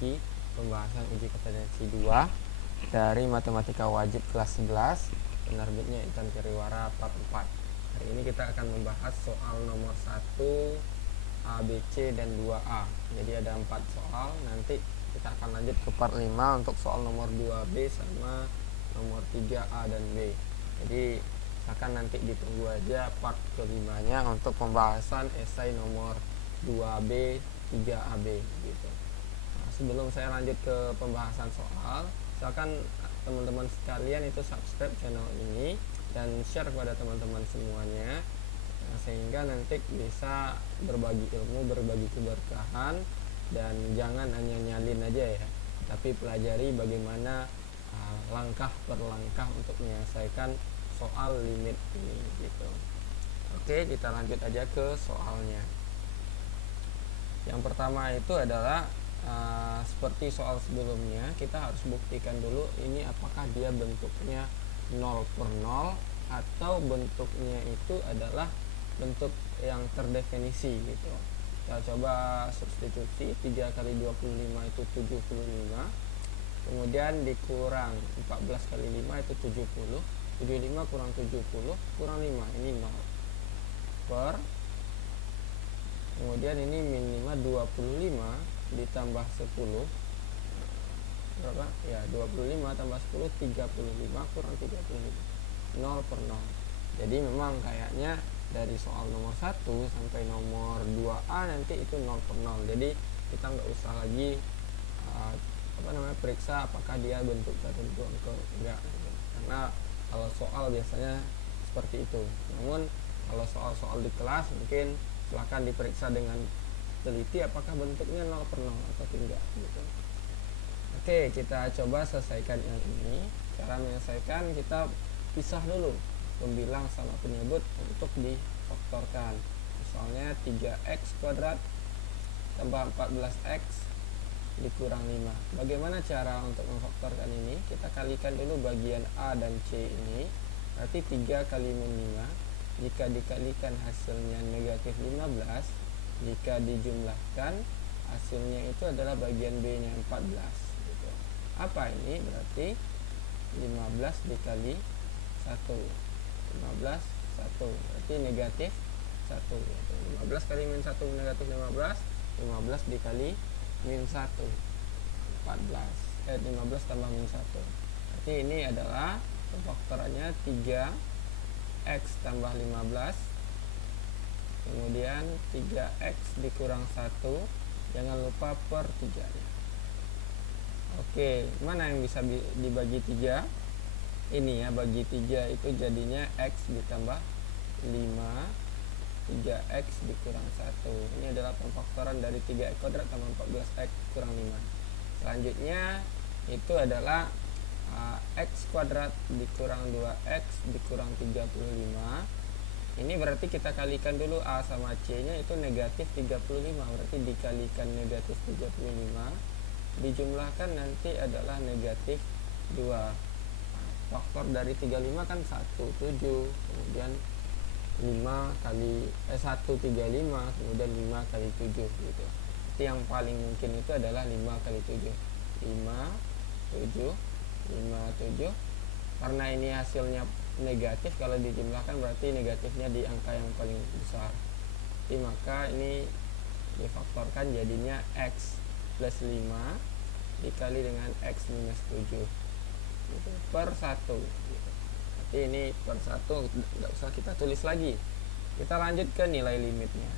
lagi pembahasan uji kompetensi 2 dari matematika wajib kelas 11, penerbitnya Intan Keriwara part 4. Hari ini kita akan membahas soal nomor 1, A, B, C, dan 2A. Jadi ada 4 soal. Nanti kita akan lanjut ke part 5 untuk soal nomor 2B sama nomor 3A dan B. Jadi akan nanti ditunggu aja part kelimanya untuk pembahasan esai nomor 2B, 3AB gitu. Nah, sebelum saya lanjut ke pembahasan soal, silakan teman-teman sekalian itu subscribe channel ini dan share kepada teman-teman semuanya, sehingga nanti bisa berbagi ilmu, berbagi keberkahan, dan jangan hanya nyalin aja ya, tapi pelajari bagaimana langkah per langkah untuk menyelesaikan soal limit ini gitu. Oke, kita lanjut aja ke soalnya. Yang pertama itu adalah seperti soal sebelumnya, kita harus buktikan dulu ini apakah dia bentuknya 0 per 0 atau bentuknya itu adalah bentuk yang terdefinisi gitu. Kita coba substitusi, 3 kali 25 itu 75, kemudian dikurang 14 kali 5 itu 70, 75 kurang 70 kurang 5, ini 0 per, kemudian ini min 5 25 ditambah 10 berapa ya, 25 tambah 10 35 kurang 35, 0 per 0. Jadi memang kayaknya dari soal nomor 1 sampai nomor 2A nanti itu 0 per 0. Jadi kita nggak usah lagi periksa apakah dia bentuk tertentu atau enggak gitu. Karena kalau soal biasanya seperti itu. Namun kalau soal-soal di kelas mungkin silahkan diperiksa dengan teliti apakah bentuknya 0 per 0 atau tidak gitu. Oke, kita coba selesaikan yang ini. Cara menyelesaikan, kita pisah dulu pembilang sama penyebut untuk difaktorkan. Misalnya 3x kuadrat tambah 14x dikurang 5. Bagaimana cara untuk memfaktorkan ini? Kita kalikan dulu bagian A dan C ini. Berarti 3 kali min 5. Jika dikalikan hasilnya negatif 15. Jika dijumlahkan hasilnya itu adalah bagian B nya 14 gitu. Apa ini? Berarti 15 dikali 1, 15 1, berarti negatif 1 gitu. 15 kali min 1 negatif 15, 15 dikali min 1 14, 15 tambah min 1, berarti ini adalah pemfaktorannya 3x tambah 15, kemudian 3x dikurang 1, jangan lupa per 3 nya. Oke, mana yang bisa dibagi 3? Ini ya, bagi 3 itu jadinya x ditambah 5, 3x dikurang 1. Ini adalah pemfaktoran dari 3x kuadrat tambah 14x kurang 5. Selanjutnya itu adalah x kuadrat dikurang 2x dikurang 35. Ini berarti kita kalikan dulu A sama C nya itu negatif 35, berarti dikalikan negatif 35, dijumlahkan nanti adalah negatif 2. Faktor dari 35 kan 17, kemudian 5 kali 135, kemudian 5 kali 7 gitu. Jadi yang paling mungkin itu adalah 5 kali 7. 5 7 5 7. Karena ini hasilnya negatif, kalau dijumlahkan berarti negatifnya di angka yang paling besar. Jadi maka ini difaktorkan jadinya x plus 5 dikali dengan x minus 7 gitu, per 1 gitu. Jadi ini per 1 nggak usah kita tulis lagi. Kita lanjut ke nilai limitnya.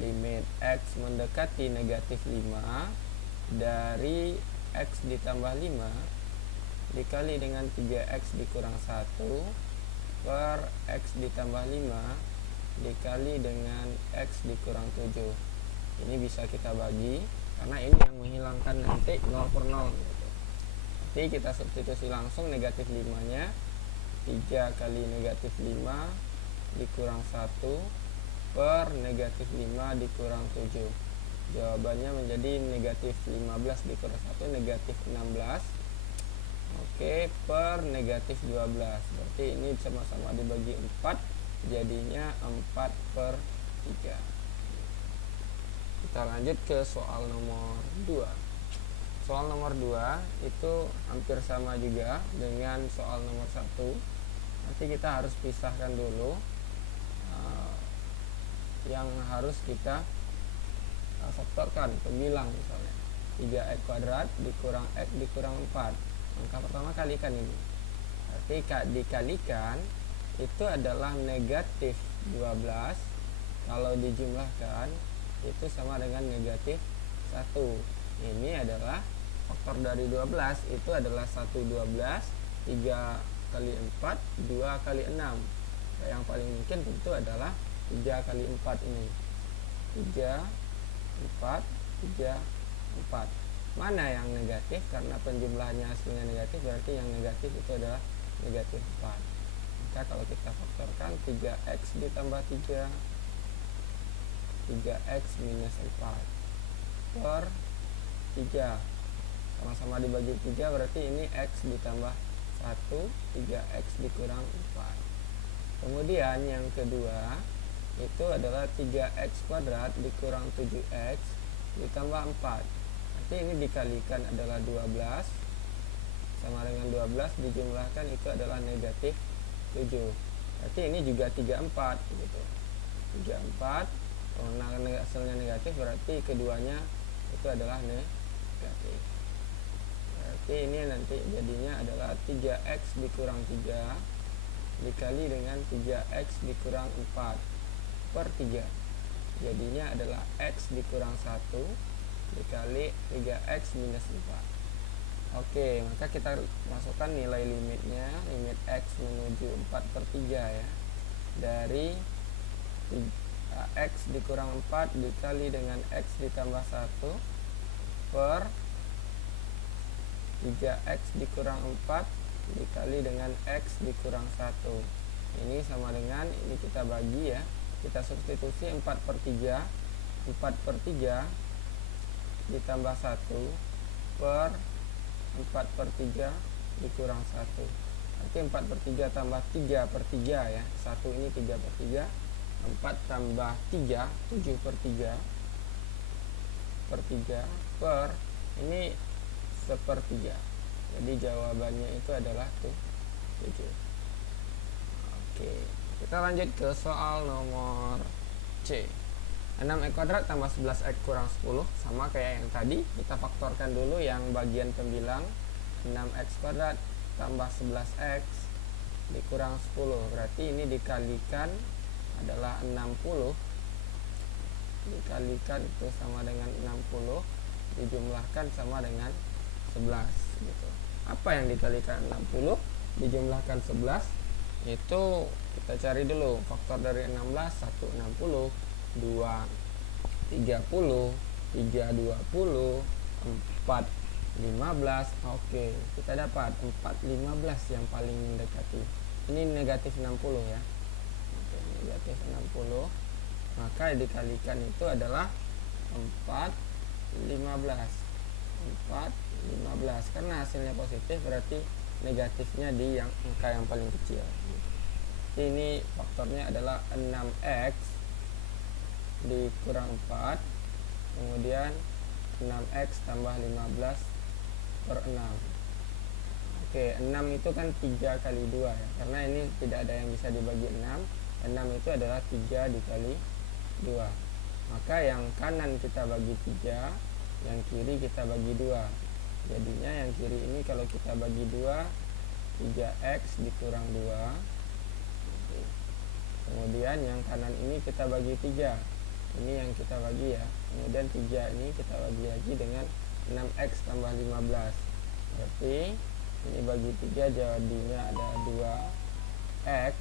Limit x mendekati negatif 5 dari x ditambah 5 dikali dengan 3x dikurang 1 per x ditambah 5 dikali dengan x dikurang 7. Ini bisa kita bagi karena ini yang menghilangkan nanti 0 per 0 gitu. Jadi kita substitusi langsung negatif 5 nya, 3 kali negatif 5 dikurang 1 per negatif 5 dikurang 7. Jawabannya menjadi negatif 15 dikurang 1 negatif 16. Oke, per negatif 12. Berarti ini sama-sama dibagi 4, jadinya 4 per 3. Kita lanjut ke soal nomor 2. soal nomor 2 itu hampir sama juga dengan soal nomor 1. Nanti kita harus pisahkan dulu yang harus kita faktorkan, pembilang misalnya 3x kuadrat dikurang x dikurang 4. Maka pertama kalikan ini, berarti dikalikan itu adalah negatif 12. Kalau dijumlahkan itu sama dengan negatif 1. Ini adalah faktor dari 12, itu adalah 1 12, 3 kali 4, 2 kali 6. Yang paling mungkin tentu adalah 3 kali 4 ini. 3 4 3 4. Mana yang negatif? Karena penjumlahannya hasilnya negatif, berarti yang negatif itu adalah negatif 4. Maka kalau kita faktorkan 3x ditambah 3, 3x minus 4 per 3, sama-sama dibagi 3, berarti ini x ditambah 1, 3x dikurang 4. Kemudian yang kedua itu adalah 3x kuadrat dikurang 7x ditambah 4. Nanti ini dikalikan adalah 12, sama dengan 12 dijumlahkan itu adalah negatif 7. Berarti ini juga 34 gitu. 34, karena hasilnya negatif berarti keduanya itu adalah negatif. Berarti ini nanti jadinya adalah 3x dikurang 3 dikali dengan 3x dikurang 4 per 3. Jadinya adalah x dikurang 1 dikali 3x minus 4. Oke, maka kita masukkan nilai limitnya, limit x menuju 4 per 3 ya, dari x dikurang 4 dikali dengan x ditambah 1 per 3x dikurang 4 dikali dengan x dikurang 1. Ini sama dengan, ini kita bagi ya, kita substitusi 4 per 3, 4 per 3 ditambah 1 per 4 per 3 dikurang 1. Nanti 4 per 3 tambah 3 per 3 ya, 1 ini 3 per 3, 4 tambah 3, 7 per 3 per 3 per, ini sepertiga. Jadi jawabannya itu adalah 7. Oke, kita lanjut ke soal nomor C. 6x kuadrat tambah 11x kurang 10, sama kayak yang tadi, kita faktorkan dulu yang bagian pembilang. 6x kuadrat tambah 11x dikurang 10, berarti ini dikalikan adalah 60, dikalikan itu sama dengan 60, dijumlahkan sama dengan 11 gitu. Apa yang dikalikan 60 dijumlahkan 11? Itu kita cari dulu faktor dari 16, 1 60, 2 30, 3 20, 4 15. Oke, kita dapat 4 15 yang paling mendekati. Ini negatif 60 ya. Oke, negatif 60. Maka dikalikan itu adalah 4 15. 4 15, karena hasilnya positif berarti negatifnya di yang angka yang paling kecil. Ini faktornya adalah 6x dikurang 4, kemudian 6x tambah 15 per 6. Oke, 6 itu kan 3 kali 2 ya, karena ini tidak ada yang bisa dibagi 6. 6 itu adalah 3 dikali 2. Maka yang kanan kita bagi 3, yang kiri kita bagi 2. Jadinya yang kiri ini kalau kita bagi 2, 3x dikurang 2. Kemudian yang kanan ini kita bagi 3. Ini yang kita bagi ya. Kemudian 3 ini kita bagi lagi dengan 6x tambah 15. Berarti ini bagi 3 jadinya ada 2x.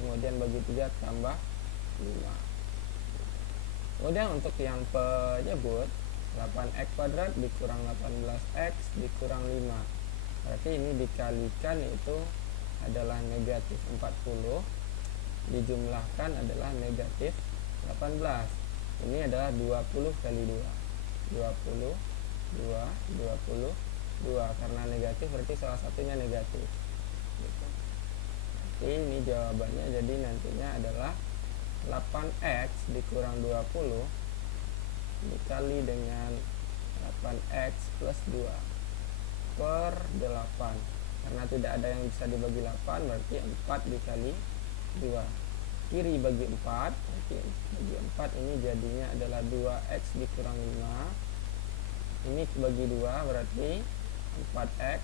Kemudian bagi 3 tambah 5. Kemudian untuk yang penyebut, 8x kuadrat dikurang 18x dikurang 5. Berarti ini dikalikan itu adalah negatif 40, dijumlahkan adalah negatif 18. Ini adalah 20 kali 2. 20, 2, karena negatif berarti salah satunya negatif gitu. Jadi ini jawabannya, jadi nantinya adalah 8x dikurang 20 dikali dengan 8x plus 2 per 8. Karena tidak ada yang bisa dibagi 8, berarti 4 dikali 2. Kiri bagi 4, berarti bagi 4 ini jadinya adalah 2x dikurang 5. Ini bagi 2, berarti 4x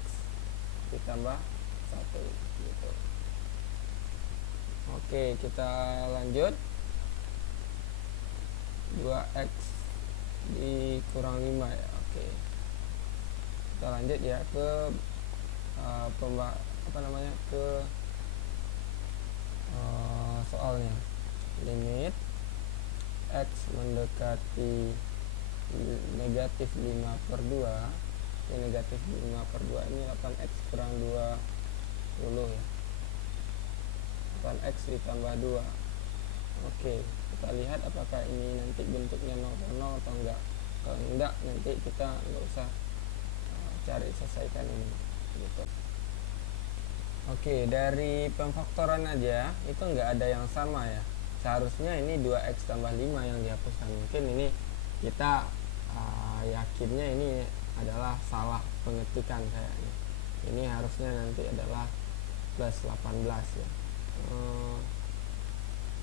ditambah 1 gitu. Oke, kita lanjut. 2x dikurang 5 ya. Oke, kita lanjut ya ke soalnya. Limit x mendekati negatif 5 per 2. Ini negatif 5 per 2 ini 8x kurang 20 ya. 8x ditambah 2. Oke, kita lihat apakah ini nanti bentuknya 0 per 0 atau enggak. Kalau enggak, nanti kita enggak usah cari selesaikan ini gitu. Oke, dari pemfaktoran aja itu enggak ada yang sama ya. Seharusnya ini 2x tambah 5 yang dihapuskan. Mungkin ini kita yakinnya ini adalah salah pengetikan kayaknya. Ini harusnya nanti adalah plus 18 ya.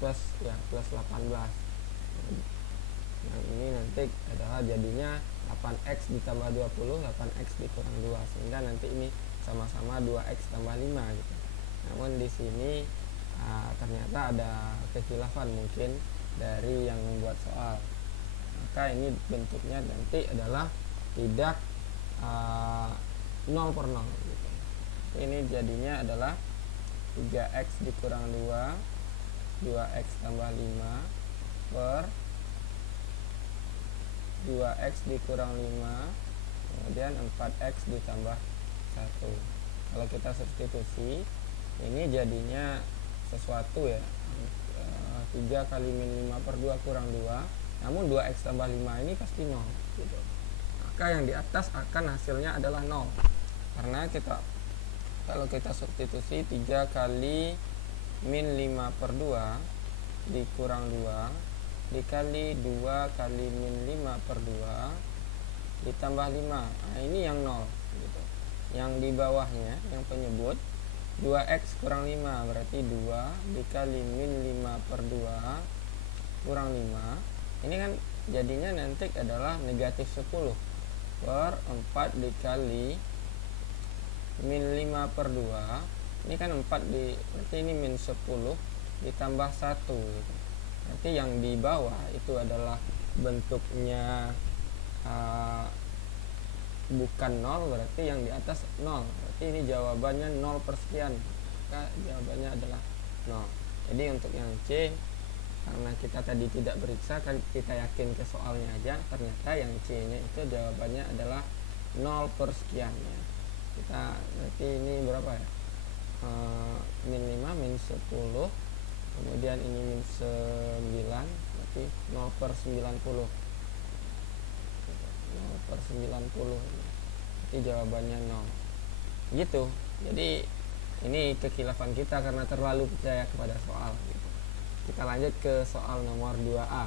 Plus 18. Yang ini nanti adalah jadinya 8x ditambah 20, 8x dikurang 2, sehingga nanti ini sama-sama 2x tambah 5 gitu. Namun di sini ternyata ada kekhilafan mungkin dari yang membuat soal. Maka ini bentuknya nanti adalah tidak 0 per 0 gitu. Ini jadinya adalah 3x dikurang 2, 2x tambah 5 per 2x dikurang 5, kemudian 4x ditambah 1. Kalau kita substitusi, ini jadinya sesuatu ya, 3 kali min 5 per 2 kurang 2, namun 2x tambah 5 ini pasti 0 gitu. Maka yang di atas akan hasilnya adalah 0, karena kalau kita substitusi 3 kali min 5 per 2 dikurang 2 dikali 2 kali min 5 per 2 ditambah 5. Nah, ini yang 0 gitu. Yang di bawahnya, yang penyebut 2x kurang 5, berarti 2 dikali min 5 per 2 kurang 5. Ini kan jadinya nanti adalah negatif 10 per 4 dikali min 5 per 2. Ini kan 4 berarti ini min 10 ditambah 1 gitu. Nanti yang di bawah itu adalah bentuknya bukan 0, berarti yang di atas 0. Berarti ini jawabannya 0 per sekian. Maka jawabannya adalah 0. Jadi untuk yang C, karena kita tadi tidak periksa, kan kita yakin ke soalnya aja, ternyata yang C nya itu jawabannya adalah 0 per sekian ya. Kita berarti ini berapa ya? Min 5 min 10, kemudian ini min 9, berarti 0 per 90. 0 per 90, berarti jawabannya 0 gitu. Jadi ini kekhilafan kita karena terlalu percaya kepada soal gitu. Kita lanjut ke soal nomor 2A.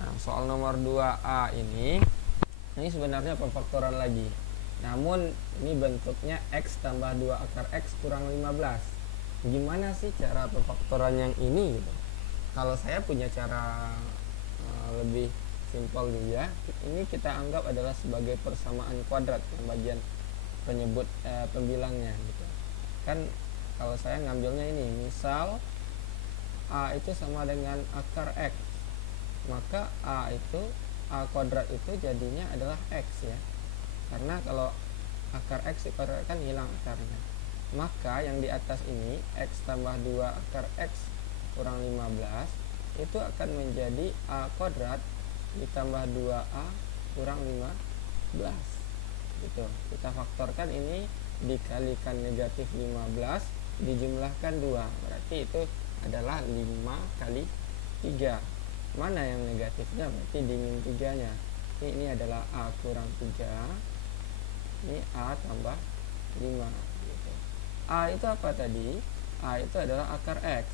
Nah, soal nomor 2A ini sebenarnya pemfaktoran lagi, namun ini bentuknya x tambah 2 akar x kurang 15. Gimana sih cara pemfaktoran yang ini gitu? Kalau saya punya cara lebih simpel juga. Ini kita anggap adalah sebagai persamaan kuadrat yang bagian penyebut pembilangnya gitu. Kan kalau saya ngambilnya ini, misal a itu sama dengan akar x, maka a kuadrat itu jadinya adalah x ya. Karena kalau akar x dikuadratkan hilang akarnya. Maka yang di atas ini x tambah 2 akar x kurang 15 itu akan menjadi a kuadrat ditambah 2a kurang 15 gitu. Kita faktorkan ini dikalikan negatif 15 dijumlahkan 2, berarti itu adalah 5 kali 3. Mana yang negatifnya? Berarti di min 3 nya. Ini adalah a kurang 3, ini a tambah 5 gitu. A itu apa tadi? A itu adalah akar x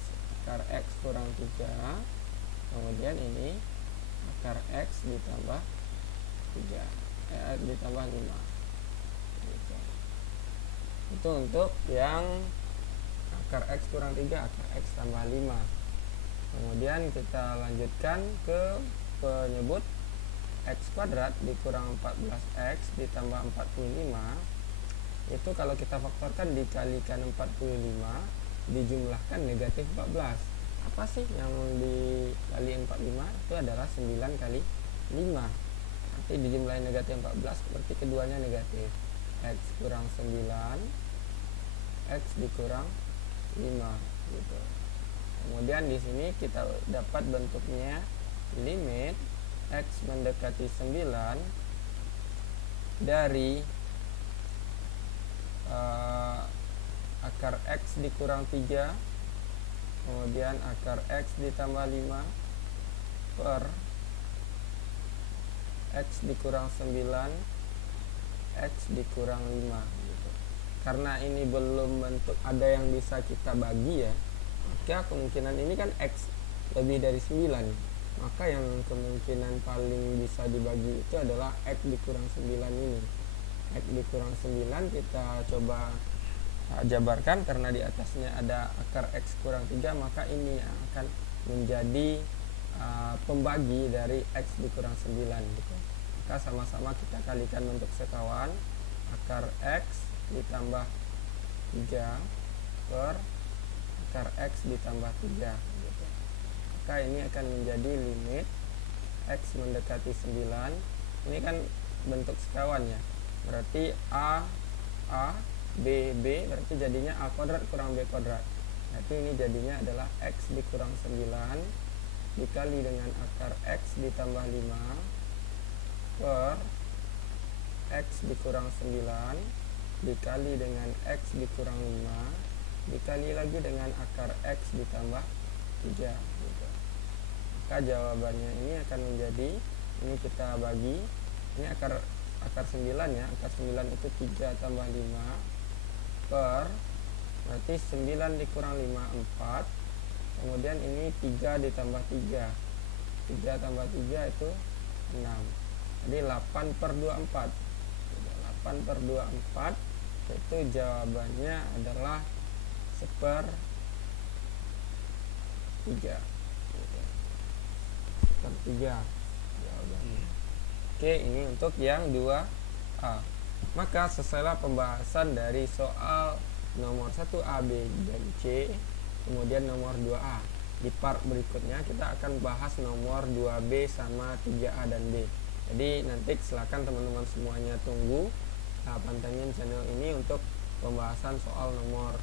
kurang 3, kemudian ini akar x ditambah 3 ditambah 5 gitu. Itu untuk yang akar X kurang 3, akar X tambah 5. Kemudian kita lanjutkan ke penyebut X kuadrat dikurang 14X ditambah 45. Itu kalau kita faktorkan dikalikan 45 dijumlahkan negatif 14. Apa sih yang dikali 45? Itu adalah 9 kali 5. Nanti dijumlahin negatif 14 berarti keduanya negatif. X kurang 9 X dikurang 5 gitu. Kemudian di sini kita dapat bentuknya limit X mendekati 9 dari akar X dikurang 3 kemudian akar X ditambah 5 per X dikurang 9 X dikurang 5 gitu. Karena ini belum bentuk ada yang bisa kita bagi ya, maka kemungkinan ini kan X lebih dari 9, maka yang kemungkinan paling bisa dibagi itu adalah X dikurang 9 ini. X dikurang 9 kita coba jabarkan, karena di atasnya ada akar X kurang 3, maka ini yang akan menjadi pembagi dari X dikurang 9 gitu. Maka sama-sama kita kalikan bentuk sekawan, akar X ditambah 3 per akar X ditambah 3 gitu. Maka ini akan menjadi limit X mendekati 9. Ini kan bentuk sekawan ya, berarti A B berarti jadinya A kuadrat kurang B kuadrat. Berarti ini jadinya adalah X dikurang 9 dikali dengan akar X ditambah 5 per X dikurang 9 dikali dengan X dikurang 5 dikali lagi dengan akar X ditambah 3 gitu. Maka jawabannya ini akan menjadi, ini kita bagi, ini akar 9 ya, akar 9 itu 3 tambah 5 per, berarti 9 dikurang 5 4, kemudian ini 3 ditambah 3 tambah 3 itu 6, jadi 8 per 24 8 per 24 itu jawabannya adalah 1/3 1/3 jawabannya. Oke, ini untuk yang 2A. Maka selesailah pembahasan dari soal nomor 1A, B, dan C, kemudian nomor 2A. Di part berikutnya kita akan bahas nomor 2B sama 3A dan B. Jadi nanti silakan teman-teman semuanya tunggu, pantengin channel ini untuk pembahasan soal nomor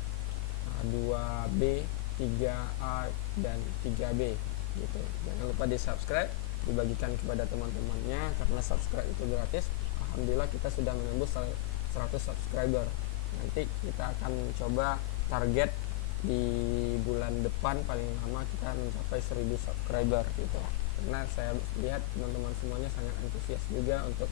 2B, 3A, dan 3B gitu. Jangan lupa di subscribe, dibagikan kepada teman-temannya, karena subscribe itu gratis. Alhamdulillah kita sudah menembus 100 subscriber. Nanti kita akan coba target di bulan depan paling lama kita mencapai 1000 subscriber gitu. Karena saya lihat teman-teman semuanya sangat antusias juga untuk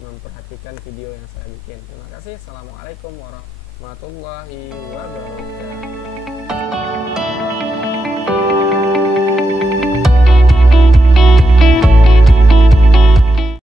memperhatikan video yang saya bikin. Terima kasih. Assalamualaikum warahmatullahi wabarakatuh.